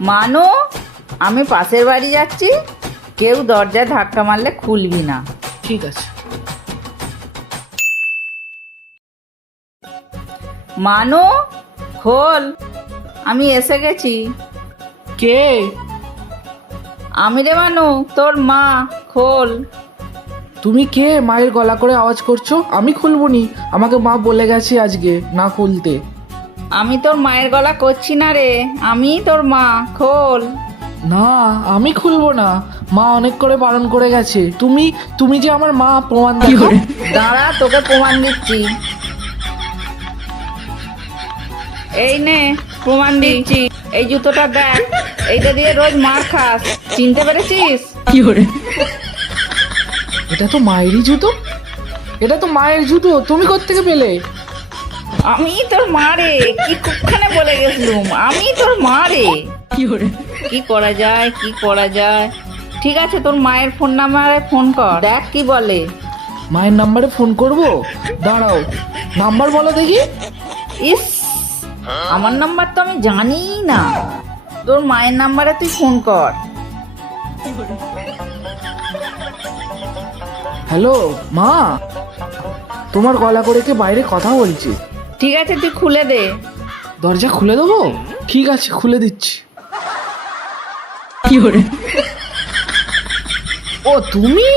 মানো, আমি পাশের বাড়ি যাচ্ছি, কেউ দরজায় ধাক্কা মারলে খুলবি না। ঠিক আছে। মানো, খোল, আমি এসে গেছি। কে? আমি রে মানু, তোর মা, খোল। তুমি কে মায়ের গলা করে আওয়াজ করছো? আমি খুলবো নি, আমাকে মা বলে গেছে আজকে না খুলতে। আমি তোর মায়ের গলা করছি না রে, আমি তোর মা, খোল। না, আমি খুলবো না, মা অনেক করে বারণ করে গেছে। তুমি তুমি যে আমার মা, প্রমাণ দেখো। দাঁড়া, তোকে প্রমাণ দিচ্ছি। এই নে, প্রমাণ দিচ্ছি। এই জুতোটা দেখ, এইটা দিয়ে রোজ মার খাস, চিনতে পেরেছিস? এটা তো মায়েরই জুতো, এটা তো মায়ের জুতো, তুমি কোত্থেকে পেলে? আমি তোর মা রে, কি কুক্ষানে বলে গেছিলুম, আমি তোর মা রে। কি করা যায়, কি করা যায়? ঠিক আছে, তোর মায়ের ফোন নাম্বারে ফোন কর, দেখ কি বলে। মায়ের নাম্বারে ফোন করব? দাঁড়াও, নাম্বার বলো দেখি। ইস, আমার নাম্বার তো আমি জানি না। তোর মায়ের নাম্বারে তুই ফোন কর। হ্যালো মা, তোমার গলা করে কে বাইরে কথা বলছে। ঠিক আছে, তুই খুলে দে। দরজা খুলে দেবো? ঠিক আছে, খুলে দিচ্ছি। ও তুমি?